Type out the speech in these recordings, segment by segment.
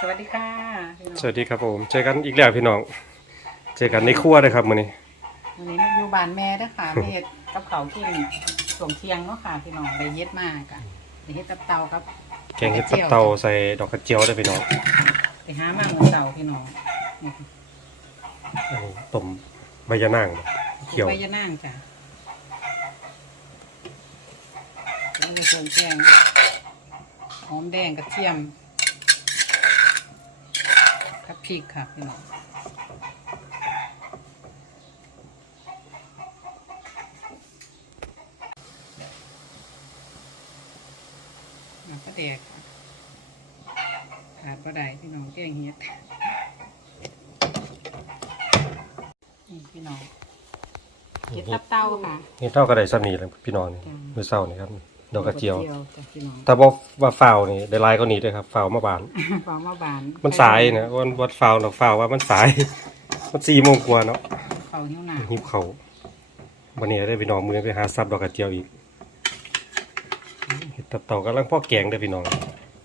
สวัสดีค่ะพี่น้องสวัสดีครับผมเจอกันอีกแล้วพี่น้อง เจอกันในครัวเลยครับมื้อนี้วันนี้มาอยู่บ้านแม่เด้อค่ะแม่เฮ็ดกับเขาวกินส่งเที่ยงเนาะค่ะพี่น้องได้เฮ็ดมากอะได้เฮ็ดกับเตาครับแกงเห็ดตับเตาใส่ดอกกระเจียวด้วยพี่น้องไปหามาเหมือนเตาพี่น้องนี่อันนี้ต้มใบยะนางบ่เขียวใบยะนางจ้ะแล้วก็ส่งเที่ยงหอมแดงกระเทียมกับ พริกค่ะพี่น้องอะก็แดกค่ะขาดบ่ได้พี่น้องแกงเฮ็ดนี่พี่น้องเฮ็ดตับเต้าค่ะนี่เท่ากับได้ซ้ำนี้แหล้วพี่น้องนี่จ้ะมื้อเช้านี่ครับ ดอกกระเจียว จ้ะพี่น้องถ้าบ่ว่าฟาวนี่ได้หลายกว่านี้ด้วยครับฟาวมาบานฟามาบานมันสายนะวันวัดฟาวดอกฟาวว่ามันสาย มัน4โมงกว่าเนาะเขาหิ้วหนาหิวเขาววันนี้ได้พี่น้องมื้อนี้ไปหาซับดอกกระเจียวอีกเห็ดตับเตากำลังพ่อแกงเด้อพี่น้อง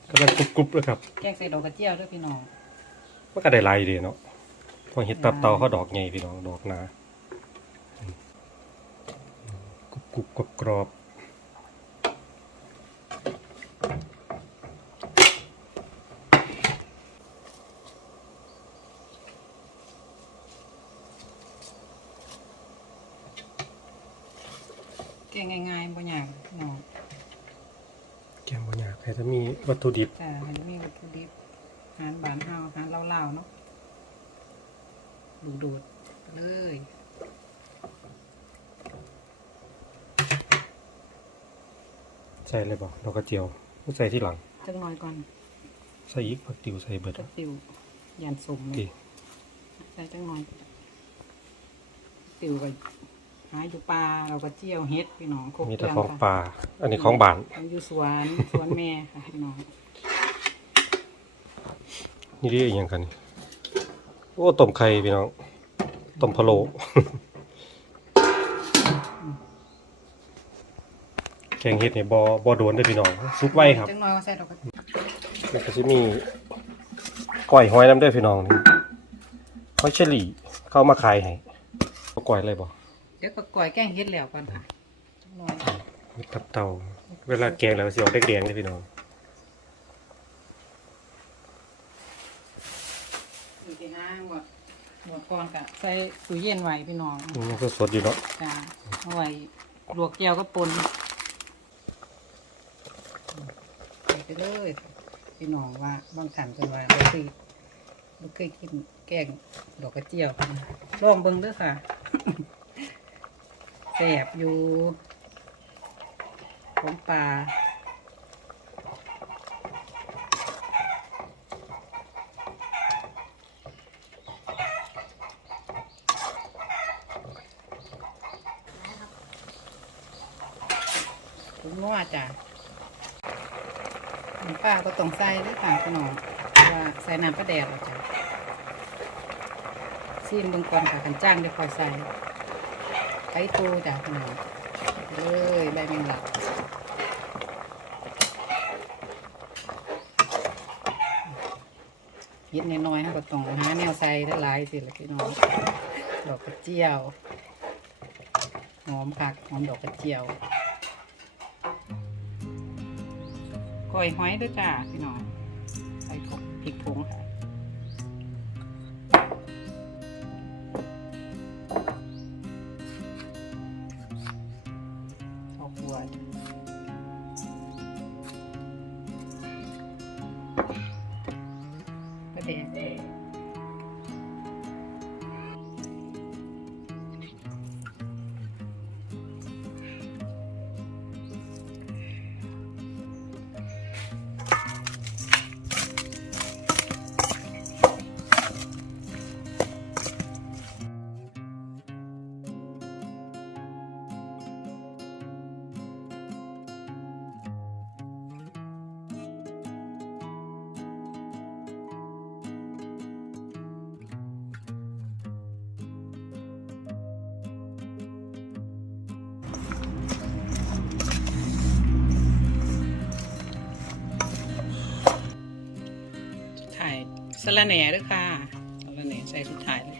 กำลังกรุบๆเลยครับแกงใส่ดอกกระเจียวด้วยพี่น้องมันก็ได้หลายอยู่เดีเนาะเพอเห็ดตับเตาเขาดอกใหญ่พี่น้องดอกหนากรุบกรุบกรอบกรอบ แก งง่ายๆบ่ยากพี่น้องแกงบางอย่างแต่ถ้ามีวัตถุดิบแต่มันมีวัตถุดิบอาหารบานเฮาอาหารเล่าวๆเนาะดูดูดๆเลยใส่เลยบ่ดอกกระเจียวไม่ใส่ที่หลัง จังน้อยก่อนใส่อีกผักติวใส่เบิดกระติวยันสมเลดียใส่จังน้อยติวก็ หาอยู่ปลาเราก็เจียวเฮ็ดพี่น้องครบมีแต่เครื่ของค่ะป่า อันนี้ของบานมันอยู่สวนสวนแม่ค่ะพี่น้องนี่เรียกอหยังกันนี่โอ้ต้มไข่พี่น้องต้มพะโล้แกงเห็ดเนี่ยบ่บ่โดนเด้อพี่น้องซุกไว้ครับจังน้อยก็ใส่ดอกกระแล้วก็จะมีก้อยหอยน้ำเด้วยพี่น้องนี่หอยเชอรี่เข้ามาขายให้เอาก้อยอะไรบ่เดี๋ยวก็ก่อยแกงเฮ็ดแล้วก่อนค่ะจังน้อยมีตับเต่า เวลาแกงแล้วสิออกแดงๆเลยพี่น้องอยู่ที่ห้างหมดหมดก่อนกะใส่ตู้เย็นไว้พี่น้องอืมันก็สดอยู่เนาะจ้าเอาไว้ลวกแก้วก็ปนใส่ไปเลยพี่น้องว่าบางท่านจะว่าบ่เคยบ่เคยกินแกงดอกกระเจียวลองเบิ่งเด้อค่ะ แสบอยู่ของปลาถุงนัวจ้ะน้ำปลาก็ต้องใส่ด้วยค่ะพี่น้องเพราะว่าใส่น้ำปลาแดดจ้ะซีมเบงก่อนค่ะกันจ้างได้คอยใส่ ไก่ตูจ้ะพี่น้อเลยใบแมงลักยิดน้อยๆนะก็ต้องหาแนวใส่หลายสิละพี่น้องดอกกระเจียวหอมผักหอมดอกกระเจียวก้อยหอยด้วยจ้าพี่น้องใส่ผงพริกผงค่ะ สะระแหน่ด้วยค่ะสะระแหน่ใส่สุดท้ายเลย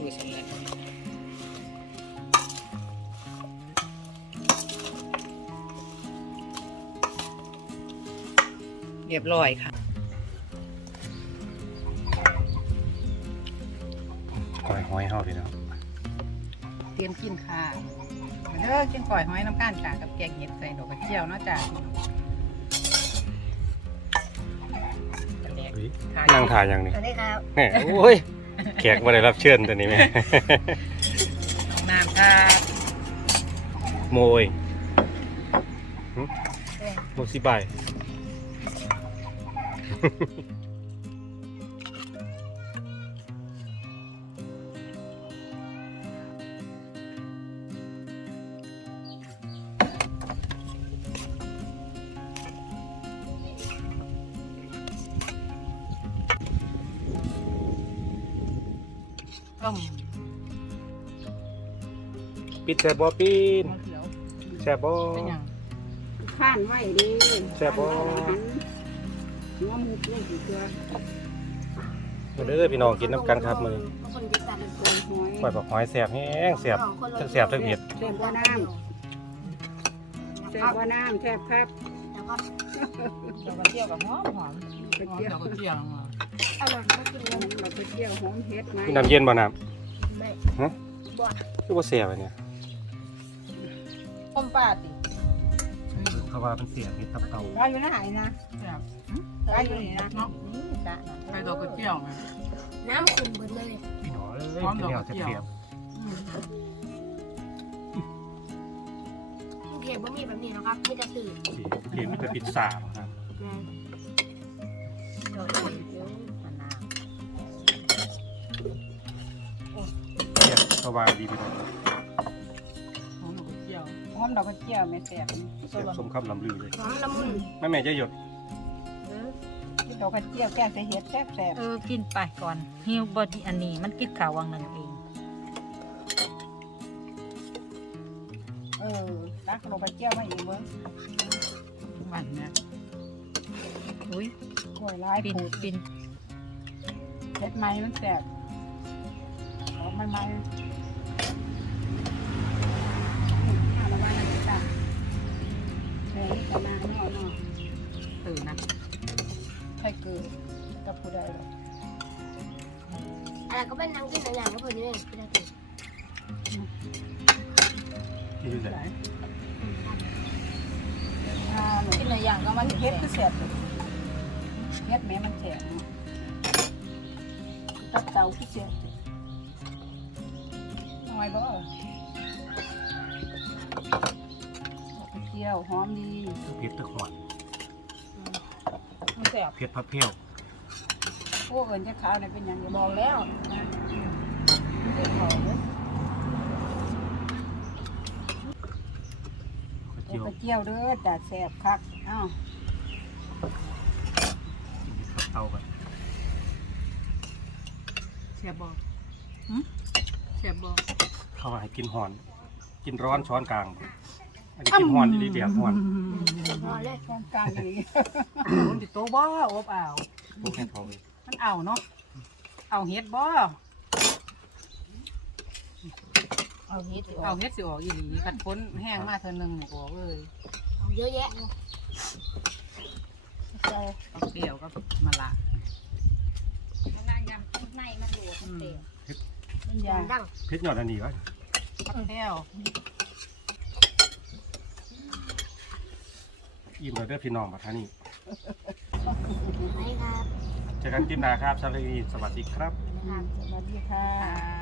ดูสะระแหน่เรียบร้อยค่ะก้อยหอยเฮาพี่น้องเตรียมกินค่ะมาเด้อกินก่อยหอยน้ำก้านค่ะกับแกงเห็ดใส่ดอกกระเจียวเนาะจ้ะ นั่งถ่ายยังนี่สวัสดีครับแหมโอ้ยแขกมาได้รับเชิญตัวนี้แม่น้ำค่ะโมยหึโมซิบาย ต้มปิดแซ่บบ่ปีนมะเขือแซ่บบ่เป็นหยังข้านไว้ดีแซ่บบ่หัวหมูกเลยกี่ตัวมาเด้อพี่น้องกินน้ำกันครับมื้อนี้คนจะตัดเป็นตัวหอยก้อยบักหอยแซ่บแห้งแซ่บทั้งแซ่บทั้งเผ็ดเต็มว่าน้ำแซ่บว่าน้ำแซ่บครับแล้วก็ดอกกระเจียวกับหอมหอมกระเจียวดอกกระเจียว มาอร่อยมากกินเลยเรากระเจียวหอมเผ็ดไหมมีน้ำเย็นบ่น้ไม่ำฮะบ่ คือว่าแซ่บอันเนี่ยต้มปลาติเขาว่ามันเสียบนี่ตับเต่าได้อยู่นะหายนะแบบได้อยู่นี่นะเนาะนี่จ้ะนะใส่ดอกกระเจียวไงน้ำขุ่นหมดเลยพี่น้องเอ้ยพร้อมเป็นดอกแนวกระเจียวเสียบเขียนบะหมี่แบบนี้นะครับไม่จะตื่นๆเขียนมีแต่พิซซ่าบ่ครับโดยเดี๋ยว เสียบเขาว่าดีพี่น้องหอมดอกกระเจียวหอมดอกกระเจียวไม่แซ่บเสียบสมคำลำลือเลยหอมละมุนแม่แม่จะหยดดอกกระเจียวแกงใส่เห็ดแซ่บแซ่บเออกินไปก่อนฮิวบอดีอันนี้มันกินข่าววังหนึ่งเอง เออรักดอกกระเจียวมาอีกเบิ้งหวานเนี่ยอุ้ยกล้วยลายปินปูดปินเห็ดไหมมันแซ่บออกใหม่ๆข้ ก็เป็นนางกินหลายอย่างก็เพิ่นนี่เองพี่ตาติที่อยู่ไหนอ่าหนูกินหลายอย่างก็มัมันนเฮ็ดคือแซ่บเลยเฮ็ดแม่มันแซ่บเนาะตับเต่าคือแซ่บเลยน้อยบ่ดอกกระเจียวหอมดีเผ็ดตะขวานมันแสบเผ็ดพับเพี้ยว พวกเอิญจะขาวเนี่ยเป็นอย่างที่บอกแล้วนะเด็กเขาเด้อเจียวกระเจียวเด้อจัดแซ่บคักอ้าวตับเต่ากันเสียบบอกเสียบบอกเขาว่าให้กินห่อน กินร้อนช้อนกลางอันนี้กินห่อนดีๆเดียวห่อนพอเลยกลางกลางๆอีกมันติดโต๊ะบ่อบอ้าวพวกแค่เขาเลย มันเอาเนาะ เอาเฮ็ดบ่ เอาเฮ็ดสิอเอาอกเฮ็ดสิออกอีหลีคันพ้นแห้งมาเท่านึงนี่ออกเลยเอาเยอะแยะเจ้าเอาเปรี้ยวก็มะละมันน่ายำไม่มันหลวมเต็มเป็นยาดังเผ็ดหยอดอันนี้วะผักแก้วอิ่มเลยเด้อพี่น้องมาท่านี่ไหมครับ เจอกันคลิปหน้าครับสวัสดีสวัสดีครับ สวัสดีค่ะ